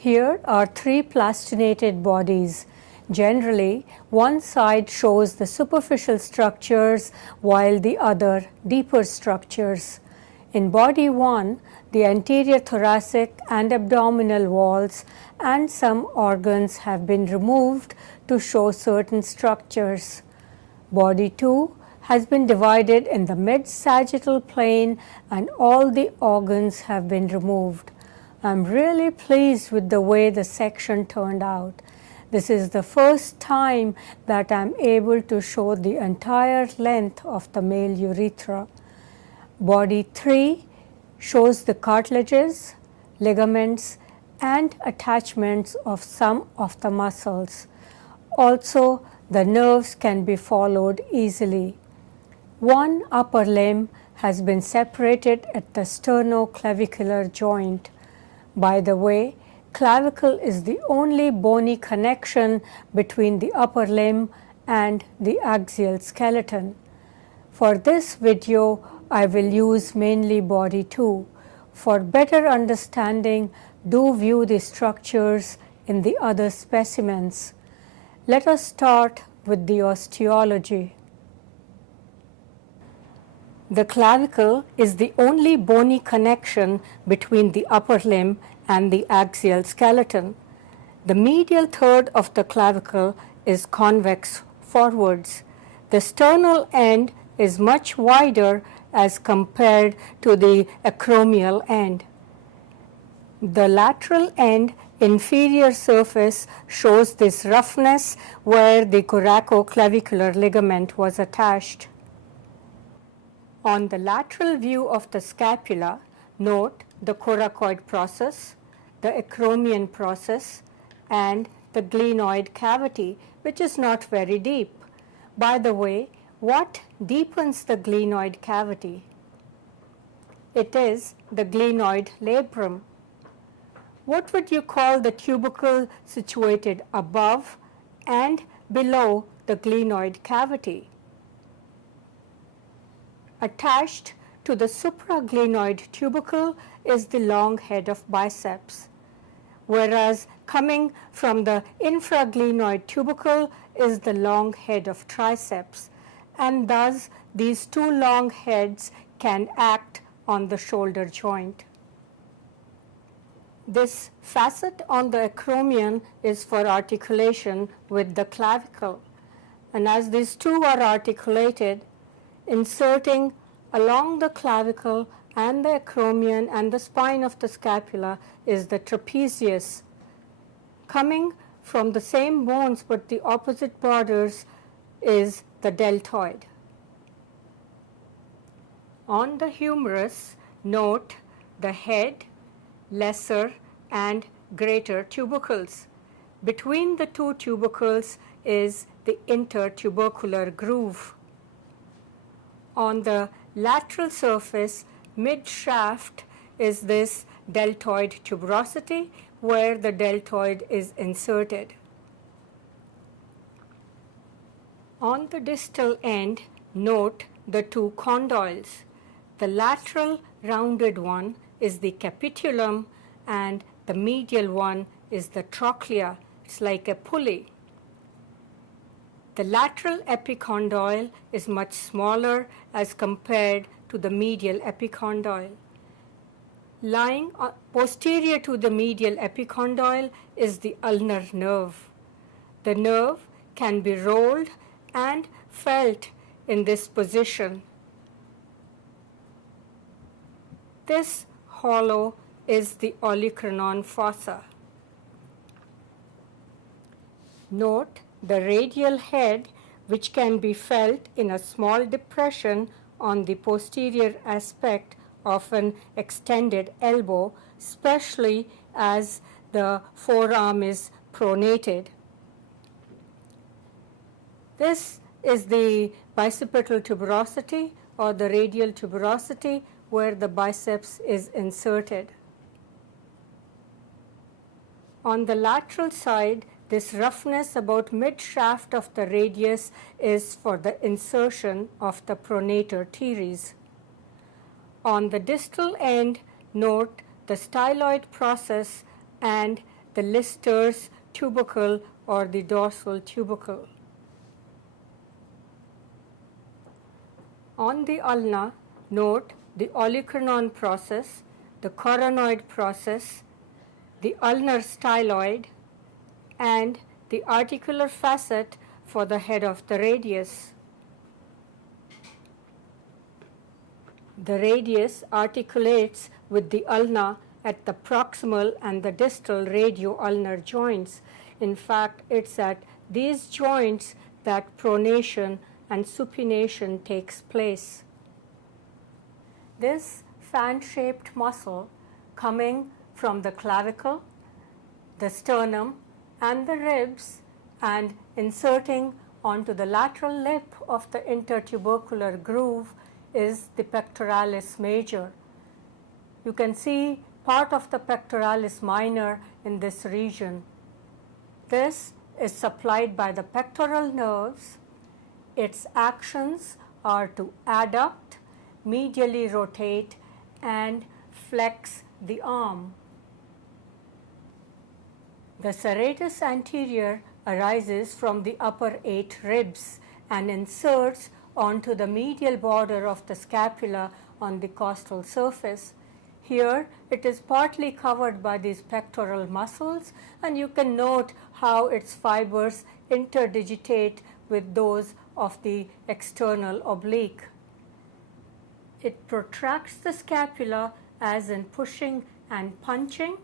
Here are three plastinated bodies. Generally, one side shows the superficial structures while the other deeper structures. In body 1, the anterior thoracic and abdominal walls and some organs have been removed to show certain structures. Body 2 has been divided in the mid-sagittal plane and all the organs have been removed. I am really pleased with the way the section turned out. This is the first time that I am able to show the entire length of the male urethra. Body 3 shows the cartilages, ligaments, and attachments of some of the muscles. Also, the nerves can be followed easily. One upper limb has been separated at the sternoclavicular joint. By the way, clavicle is the only bony connection between the upper limb and the axial skeleton. For this video, I will use mainly body 2. For better understanding, do view the structures in the other specimens. Let us start with the osteology. The clavicle is the only bony connection between the upper limb and the axial skeleton. The medial third of the clavicle is convex forwards. The sternal end is much wider as compared to the acromial end. The lateral end inferior surface shows this roughness where the coracoclavicular ligament was attached. On the lateral view of the scapula, note the coracoid process, the acromion process, and the glenoid cavity, which is not very deep. By the way, what deepens the glenoid cavity? It is the glenoid labrum. What would you call the tubercle situated above and below the glenoid cavity? Attached to the supraglenoid tubercle is the long head of biceps, whereas coming from the infraglenoid tubercle is the long head of triceps, and thus these two long heads can act on the shoulder joint. This facet on the acromion is for articulation with the clavicle, and as these two are articulated, inserting along the clavicle and the acromion and the spine of the scapula is the trapezius. Coming from the same bones but the opposite borders is the deltoid. On the humerus, note the head, lesser and greater tubercles. Between the two tubercles is the intertubercular groove. On the lateral surface, mid-shaft, is this deltoid tuberosity where the deltoid is inserted. On the distal end, note the two condyles. The lateral rounded one is the capitulum and the medial one is the trochlea. It's like a pulley. The lateral epicondyle is much smaller as compared to the medial epicondyle. Lying posterior to the medial epicondyle is the ulnar nerve. The nerve can be rolled and felt in this position. This hollow is the Olecranon fossa. Note the radial head, which can be felt in a small depression on the posterior aspect of an extended elbow, especially as the forearm is pronated. This is the bicipital tuberosity or the radial tuberosity where the biceps is inserted. On the lateral side, this roughness about mid-shaft of the radius is for the insertion of the pronator teres. On the distal end, note the styloid process and the Lister's tubercle or the dorsal tubercle. On the ulna, note the Olecranon process, the Coracoid process, the ulnar styloid, and the articular facet for the head of the radius. The radius articulates with the ulna at the proximal and the distal radio-ulnar joints. In fact, it's at these joints that pronation and supination takes place. This fan-shaped muscle coming from the clavicle, the sternum, and the ribs and inserting onto the lateral lip of the intertubercular groove is the pectoralis major. You can see part of the pectoralis minor in this region. This is supplied by the pectoral nerves. Its actions are to adduct, medially rotate, and flex the arm. The serratus anterior arises from the upper 8 ribs and inserts onto the medial border of the scapula on the costal surface. Here it is partly covered by these pectoral muscles, and you can note how its fibers interdigitate with those of the external oblique. It protracts the scapula as in pushing and punching,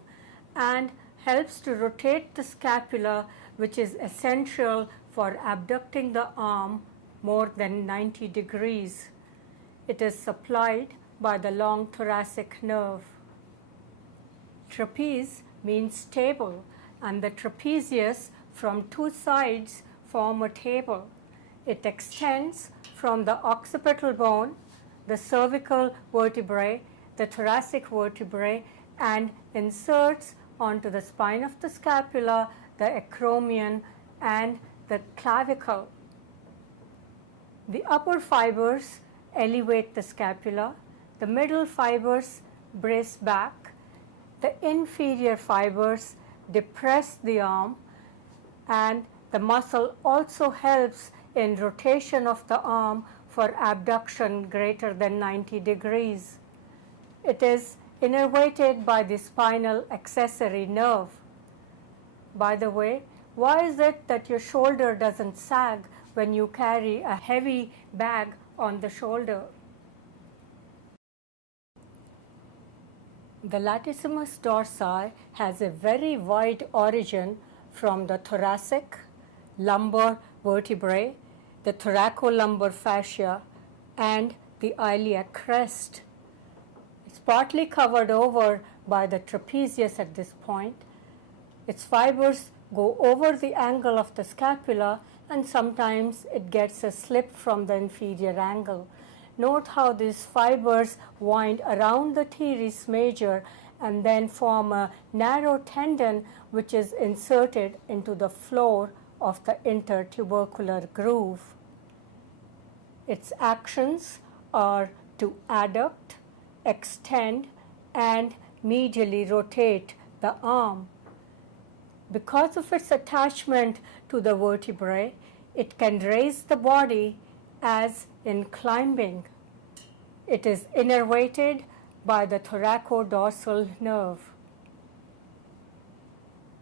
and helps to rotate the scapula, which is essential for abducting the arm more than 90 degrees. It is supplied by the long thoracic nerve. Trapeze means table, and the trapezius from 2 sides form a table. It extends from the occipital bone, the cervical vertebrae, the thoracic vertebrae, and inserts onto the spine of the scapula, the acromion, and the clavicle. The upper fibers elevate the scapula, the middle fibers brace back, the inferior fibers depress the arm, and the muscle also helps in rotation of the arm for abduction greater than 90 degrees. It is innervated by the spinal accessory nerve. By the way, why is it that your shoulder doesn't sag when you carry a heavy bag on the shoulder? The latissimus dorsi has a very wide origin from the thoracic, lumbar vertebrae, the thoracolumbar fascia, and the iliac crest. It's partly covered over by the trapezius at this point. Its fibers go over the angle of the scapula, and sometimes it gets a slip from the inferior angle. Note how these fibers wind around the teres major and then form a narrow tendon which is inserted into the floor of the intertubercular groove. Its actions are to adduct, extend, and medially rotate the arm. Because of its attachment to the vertebrae, it can raise the body as in climbing. It is innervated by the thoracodorsal nerve.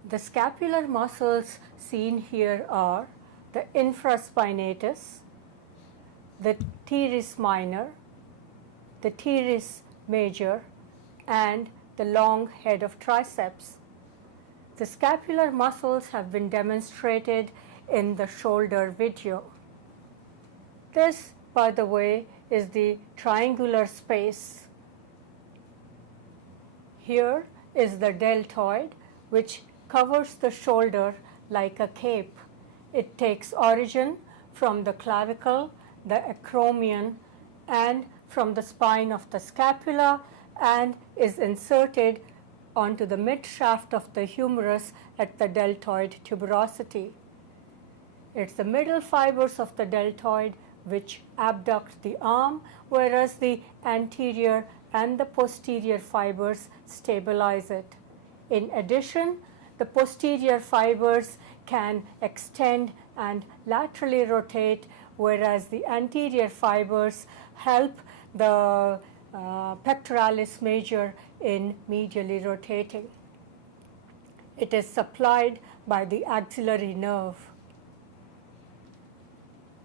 The scapular muscles seen here are the infraspinatus, the teres minor, the teres major, and the long head of triceps. The scapular muscles have been demonstrated in the shoulder video. This, by the way, is the triangular space. Here is the deltoid, which covers the shoulder like a cape. It takes origin from the clavicle, the acromion, and from the spine of the scapula, and is inserted onto the mid-shaft of the humerus at the deltoid tuberosity. It's the middle fibers of the deltoid which abduct the arm, whereas the anterior and the posterior fibers stabilize it. In addition, the posterior fibers can extend and laterally rotate, whereas the anterior fibers help the pectoralis major in medially rotating. It is supplied by the axillary nerve.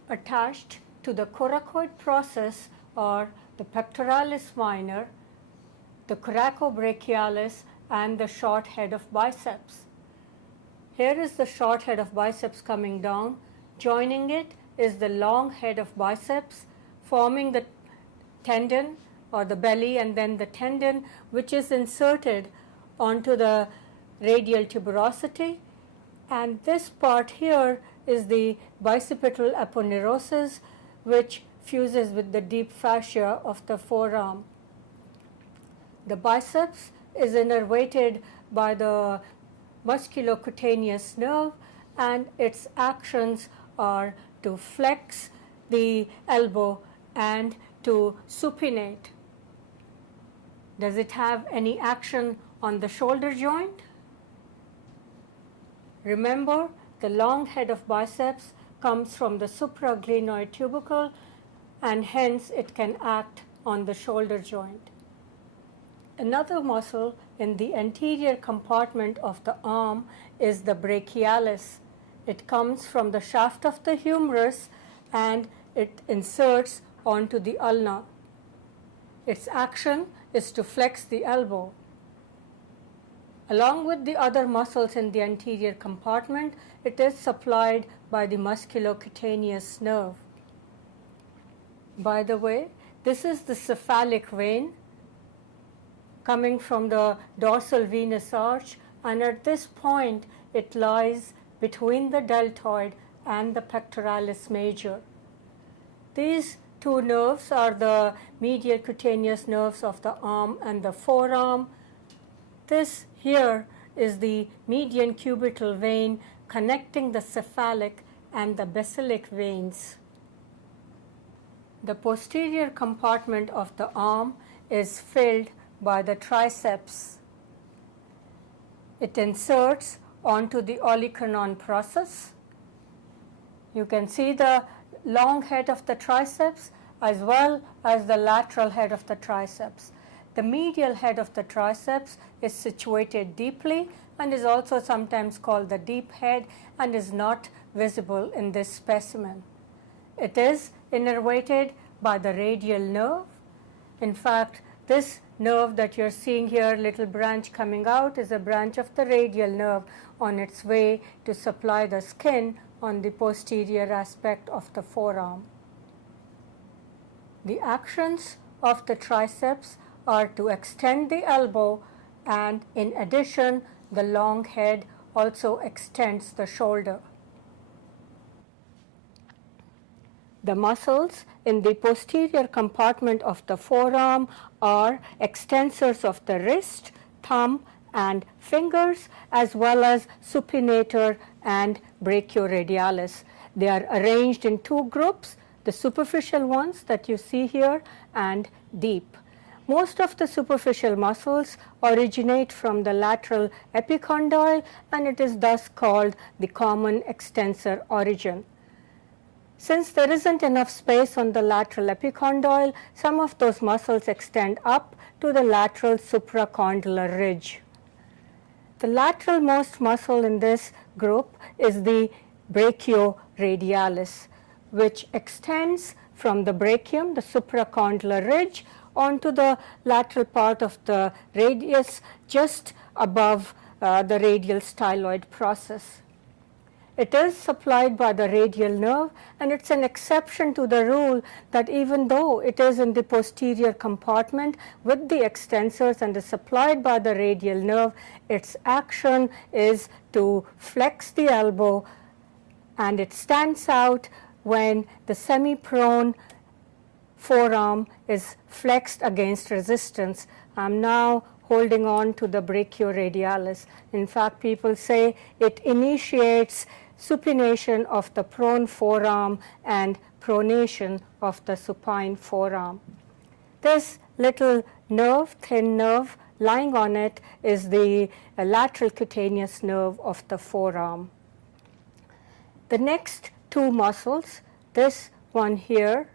Attached to the coracoid process are the pectoralis minor, the coracobrachialis, and the short head of biceps. Here is the short head of biceps coming down. Joining it is the long head of biceps, forming the tendon or the belly, and then the tendon which is inserted onto the radial tuberosity. And this part here is the bicipital aponeurosis, which fuses with the deep fascia of the forearm. The biceps is innervated by the musculocutaneous nerve, and its actions are to flex the elbow and to supinate. Does it have any action on the shoulder joint? Remember, the long head of biceps comes from the supraglenoid tubercle, and hence it can act on the shoulder joint. Another muscle in the anterior compartment of the arm is the brachialis. It comes from the shaft of the humerus and it inserts onto the ulna. Its action is to flex the elbow. Along with the other muscles in the anterior compartment, it is supplied by the musculocutaneous nerve. By the way, this is the cephalic vein coming from the dorsal venous arch, and at this point it lies between the deltoid and the pectoralis major. These two nerves are the medial cutaneous nerves of the arm and the forearm. This here is the median cubital vein connecting the cephalic and the basilic veins. The posterior compartment of the arm is filled by the triceps. It inserts onto the Olecranon process. You can see the long head of the triceps as well as the lateral head of the triceps. The medial head of the triceps is situated deeply and is also sometimes called the deep head and is not visible in this specimen. It is innervated by the radial nerve. In fact, this nerve that you're seeing here, little branch coming out, is a branch of the radial nerve on its way to supply the skin on the posterior aspect of the forearm. The actions of the triceps are to extend the elbow, and in addition, the long head also extends the shoulder. The muscles in the posterior compartment of the forearm are extensors of the wrist, thumb, and fingers, as well as supinator and brachioradialis. They are arranged in two groups, the superficial ones that you see here and deep. Most of the superficial muscles originate from the lateral epicondyle, and it is thus called the common extensor origin. Since there isn't enough space on the lateral epicondyle, some of those muscles extend up to the lateral supracondylar ridge. The lateralmost muscle in this group is the brachioradialis, which extends from the brachium, the supracondylar ridge, onto the lateral part of the radius just above the radial styloid process. It is supplied by the radial nerve, and it's an exception to the rule that even though it is in the posterior compartment with the extensors and is supplied by the radial nerve, its action is to flex the elbow, and it stands out when the semi-prone forearm is flexed against resistance. I'm now holding on to the brachioradialis. In fact, people say it initiates supination of the prone forearm and pronation of the supine forearm. This little nerve, thin nerve lying on it is the lateral cutaneous nerve of the forearm. The next two muscles, this one here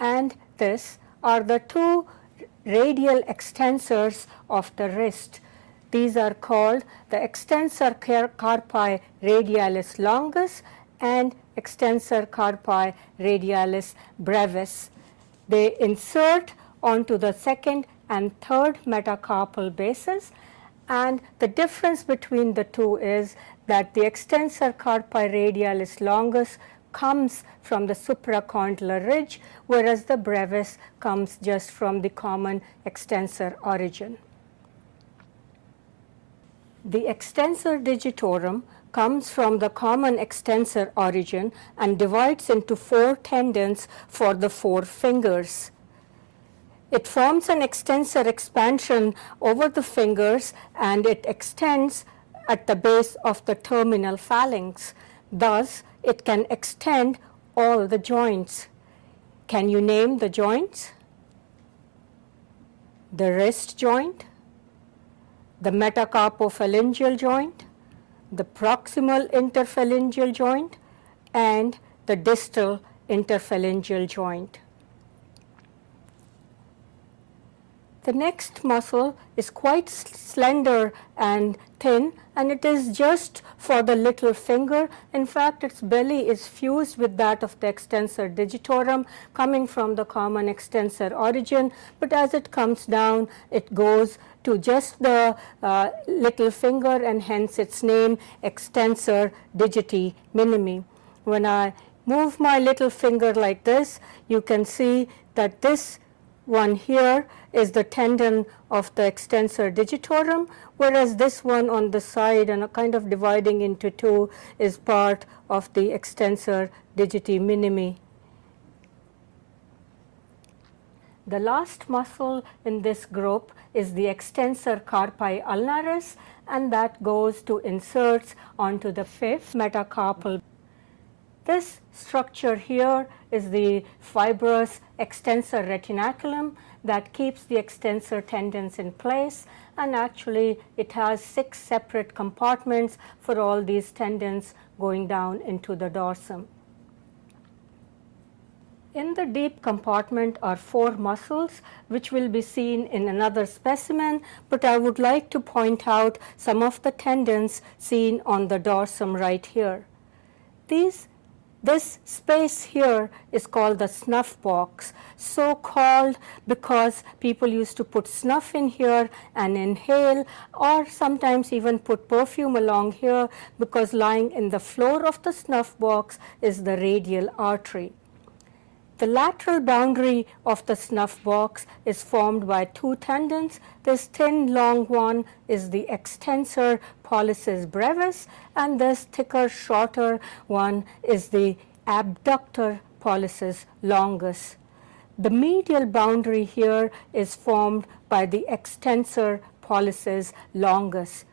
and this, are the two radial extensors of the wrist. These are called the extensor carpi radialis longus and extensor carpi radialis brevis. They insert onto the second and third metacarpal bases, and the difference between the two is that the extensor carpi radialis longus comes from the supracondylar ridge, whereas the brevis comes just from the common extensor origin. The extensor digitorum comes from the common extensor origin and divides into 4 tendons for the 4 fingers. It forms an extensor expansion over the fingers, and it extends at the base of the terminal phalanx. Thus, it can extend all the joints. Can you name the joints? The wrist joint, the metacarpophalangeal joint, the proximal interphalangeal joint, and the distal interphalangeal joint. The next muscle is quite slender and thin, and it is just for the little finger. In fact, its belly is fused with that of the extensor digitorum, coming from the common extensor origin, but as it comes down, it goes to just the little finger, and hence its name, extensor digiti minimi. When I move my little finger like this, you can see that this one here is the tendon of the extensor digitorum, whereas this one on the side and kind of dividing into two is part of the extensor digiti minimi. The last muscle in this group is the extensor carpi ulnaris, and that goes to inserts onto the 5th metacarpal. This structure here is the fibrous extensor retinaculum that keeps the extensor tendons in place, and actually it has 6 separate compartments for all these tendons going down into the dorsum. In the deep compartment are 4 muscles, which will be seen in another specimen, but I would like to point out some of the tendons seen on the dorsum right here. This space here is called the snuff box, so called because people used to put snuff in here and inhale, or sometimes even put perfume along here, because lying in the floor of the snuff box is the radial artery. The lateral boundary of the snuff box is formed by 2 tendons. This thin long one is the extensor pollicis brevis, and this thicker shorter one is the abductor pollicis longus. The medial boundary here is formed by the extensor pollicis longus.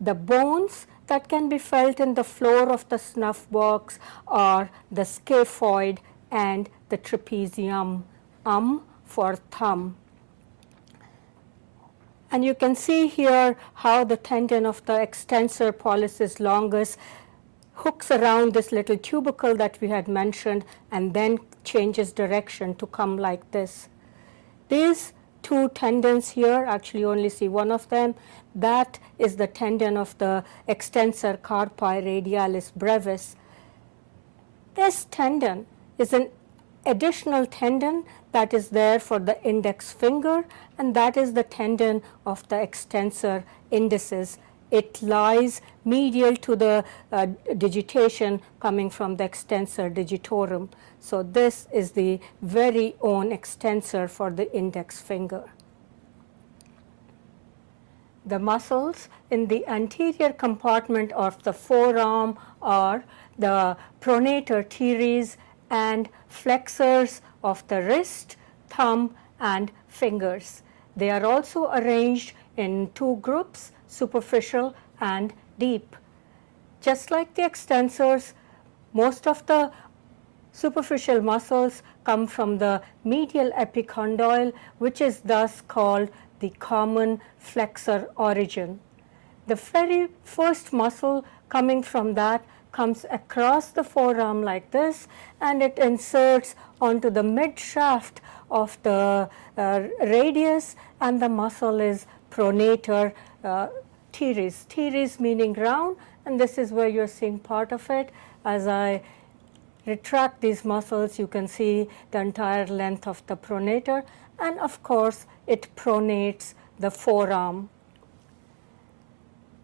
The bones that can be felt in the floor of the snuff box are the scaphoid and the trapezium, for thumb. And you can see here how the tendon of the extensor pollicis longus hooks around this little tubercle that we had mentioned, and then changes direction to come like this. These 2 tendons here, actually only see one of them, that is the tendon of the extensor carpi radialis brevis. This tendon is an additional tendon that is there for the index finger, and that is the tendon of the extensor indicis. It lies medial to the digitation coming from the extensor digitorum. So this is the very own extensor for the index finger. The muscles in the anterior compartment of the forearm are the pronator teres and flexors of the wrist, thumb, and fingers. They are also arranged in 2 groups, superficial and deep. Just like the extensors, most of the superficial muscles come from the medial epicondyle, which is thus called the common flexor origin. The very first muscle coming from that comes across the forearm like this, and it inserts onto the mid shaft of the radius, and the muscle is pronator teres. Teres meaning round, and this is where you're seeing part of it. As I retract these muscles, you can see the entire length of the pronator, and of course it pronates the forearm.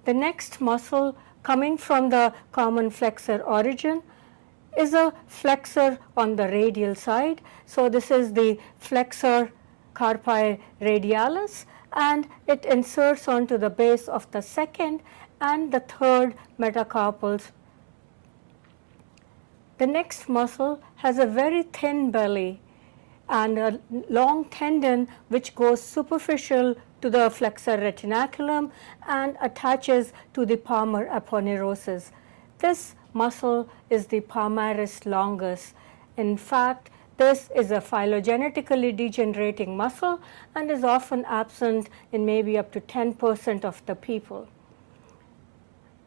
The next muscle coming from the common flexor origin is a flexor on the radial side. So this is the flexor carpi radialis, and it inserts onto the base of the second and the third metacarpals. The next muscle has a very thin belly and a long tendon which goes superficial to the flexor retinaculum and attaches to the palmar aponeurosis. This muscle is the palmaris longus. In fact, this is a phylogenetically degenerating muscle and is often absent in maybe up to 10% of the people.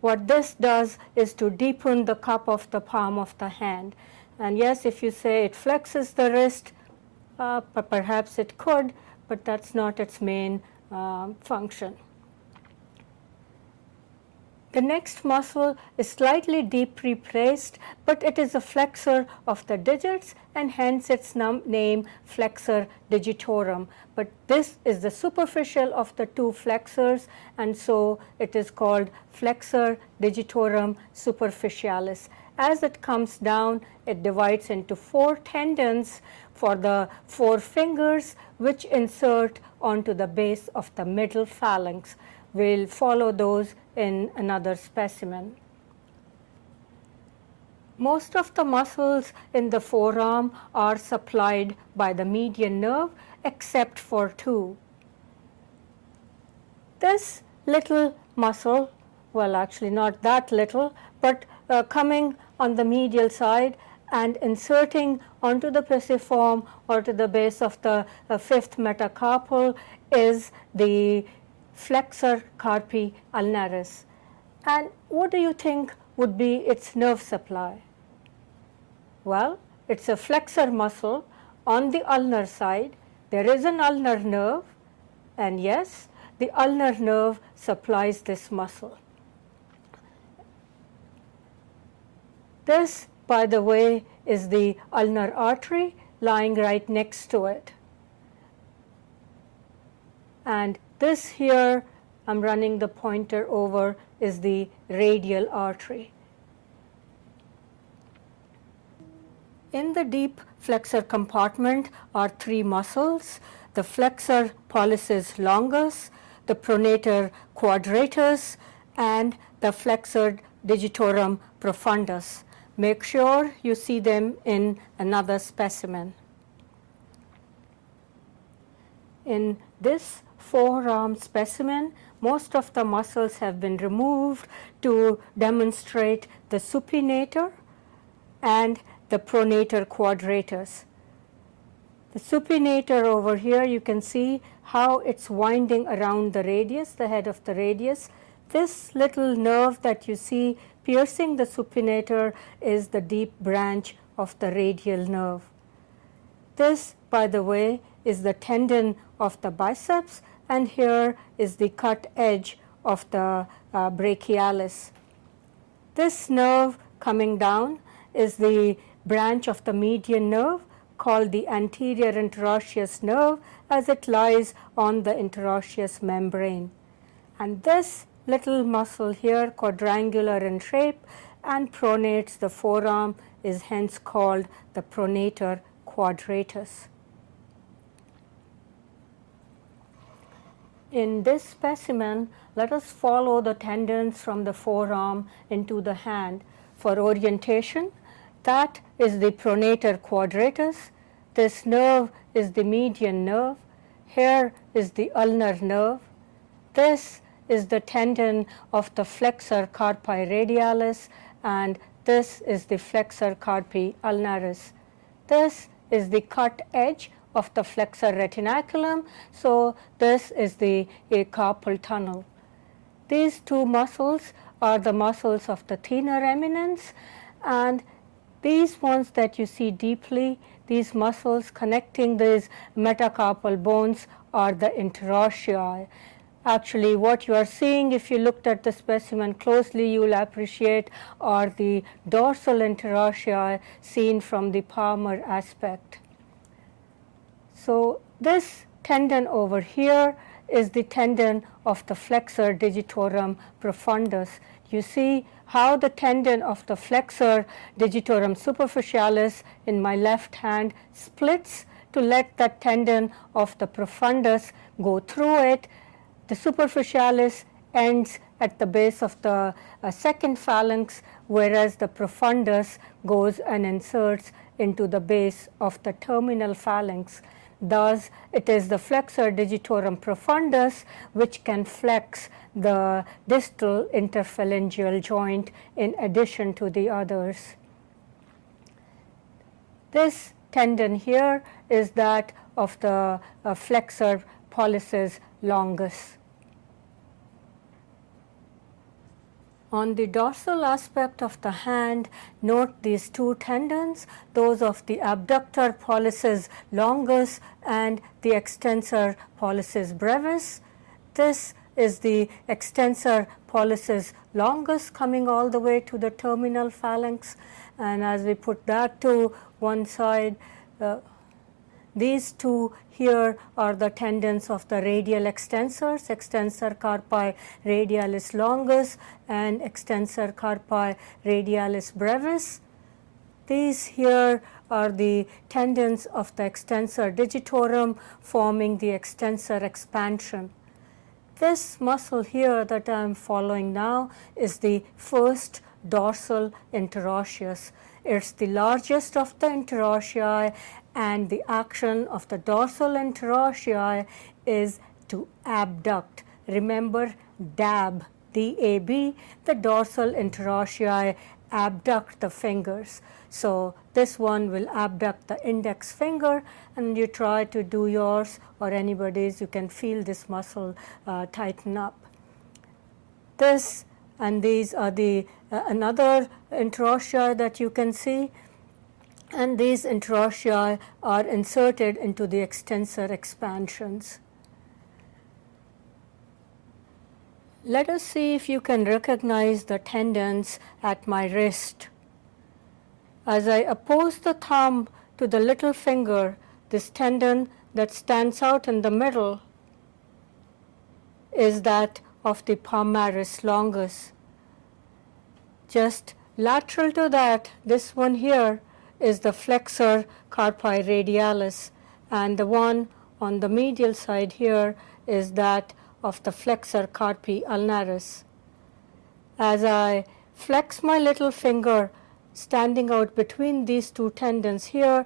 What this does is to deepen the cup of the palm of the hand. And yes, if you say it flexes the wrist, but perhaps it could, but that's not its main function. The next muscle is slightly deeply placed, but it is a flexor of the digits, and hence its name flexor digitorum. But this is the superficial of the two flexors, and so it is called flexor digitorum superficialis. As it comes down, it divides into 4 tendons for the 4 fingers, which insert onto the base of the middle phalanx. We'll follow those in another specimen. Most of the muscles in the forearm are supplied by the median nerve except for 2. This little muscle, well actually not that little, but coming on the medial side and inserting onto the pisiform or to the base of the 5th metacarpal is the flexor carpi ulnaris. And what do you think would be its nerve supply? Well, it's a flexor muscle on the ulnar side. There is an ulnar nerve, and yes, the ulnar nerve supplies this muscle. This, by the way, is the ulnar artery lying right next to it. And this here, I'm running the pointer over, is the radial artery. In the deep flexor compartment are 3 muscles: the flexor pollicis longus, the pronator quadratus, and the flexor digitorum profundus. Make sure you see them in another specimen. In this forearm specimen, most of the muscles have been removed to demonstrate the supinator and the pronator quadratus. The supinator over here, you can see how it's winding around the radius, the head of the radius. This little nerve that you see piercing the supinator is the deep branch of the radial nerve. This, by the way, is the tendon of the biceps, and here is the cut edge of the brachialis. This nerve coming down is the branch of the median nerve called the anterior interosseous nerve, as it lies on the interosseous membrane. And this little muscle here, quadrangular in shape and pronates the forearm, is hence called the pronator quadratus. In this specimen, let us follow the tendons from the forearm into the hand. For orientation, that is the pronator quadratus. This nerve is the median nerve. Here is the ulnar nerve. This is the tendon of the flexor carpi radialis, and this is the flexor carpi ulnaris. This is the cut edge of the flexor retinaculum. So this is the carpal tunnel. These two muscles are the muscles of the thenar eminence, and these ones that you see deeply, these muscles connecting these metacarpal bones are the interossei. Actually, what you are seeing, if you looked at the specimen closely, you will appreciate are the dorsal interossei seen from the palmar aspect. So this tendon over here is the tendon of the flexor digitorum profundus. You see how the tendon of the flexor digitorum superficialis in my left hand splits to let that tendon of the profundus go through it. The superficialis ends at the base of the second phalanx, whereas the profundus goes and inserts into the base of the terminal phalanx. Thus, it is the flexor digitorum profundus which can flex the distal interphalangeal joint in addition to the others. This tendon here is that of the flexor pollicis longus. On the dorsal aspect of the hand, note these two tendons, those of the abductor pollicis longus and the extensor pollicis brevis. This is the extensor pollicis longus coming all the way to the terminal phalanx, and as we put that to one side, these two here are the tendons of the radial extensors, extensor carpi radialis longus and extensor carpi radialis brevis. These here are the tendons of the extensor digitorum forming the extensor expansion. This muscle here that I am following now is the first dorsal interosseous. It's the largest of the interossei, and the action of the dorsal interossei is to abduct. Remember DAB, D-A-B, the dorsal interossei abduct the fingers. So this one will abduct the index finger, and you try to do yours or anybody's, you can feel this muscle tighten up. This and these are the another interossei that you can see, and these interossei are inserted into the extensor expansions. Let us see if you can recognize the tendons at my wrist. As I oppose the thumb to the little finger, this tendon that stands out in the middle is that of the palmaris longus. Just lateral to that, this one here is the flexor carpi radialis, and the one on the medial side here is that of the flexor carpi ulnaris. As I flex my little finger, standing out between these two tendons here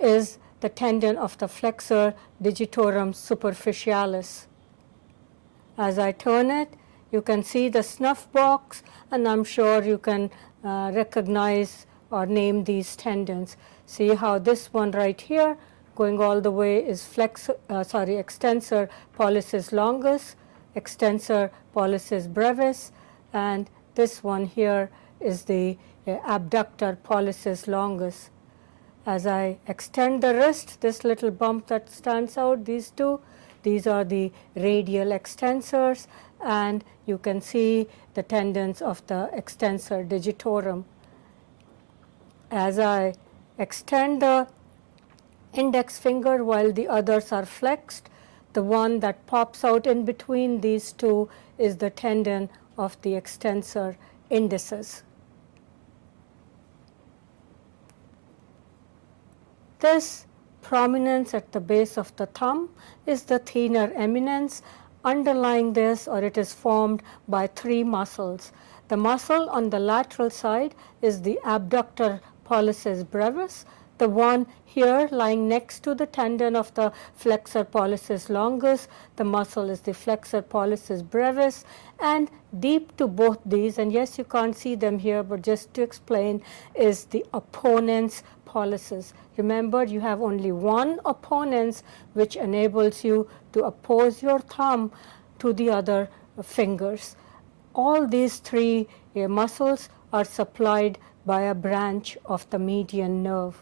is the tendon of the flexor digitorum superficialis. As I turn it, you can see the snuff box, and I'm sure you can recognize or name these tendons. See how this one right here going all the way is extensor pollicis longus, extensor pollicis brevis, and this one here is the abductor pollicis longus. As I extend the wrist, this little bump that stands out, these two, these are the radial extensors, and you can see the tendons of the extensor digitorum. As I extend the index finger while the others are flexed, the one that pops out in between these two is the tendon of the extensor indicis. This prominence at the base of the thumb is the thenar eminence. Underlying this, or it is formed by three muscles. The muscle on the lateral side is the abductor pollicis brevis. The one here lying next to the tendon of the flexor pollicis longus, the muscle is the flexor pollicis brevis, and deep to both these, and yes, you can't see them here, but just to explain, is the opponens pollicis. Remember, you have only one opponens, which enables you to oppose your thumb to the other fingers. All these three muscles are supplied by a branch of the median nerve.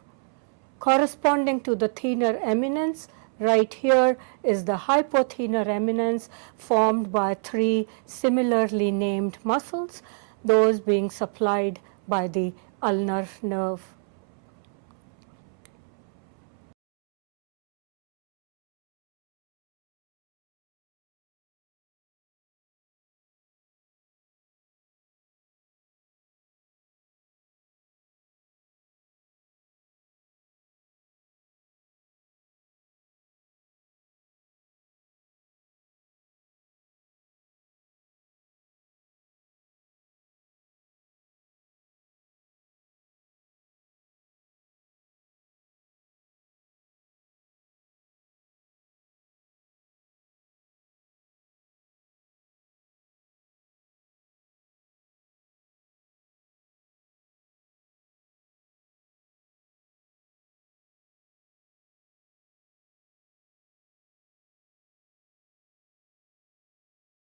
Corresponding to the thenar eminence, right here is the hypothenar eminence formed by three similarly named muscles, those being supplied by the ulnar nerve.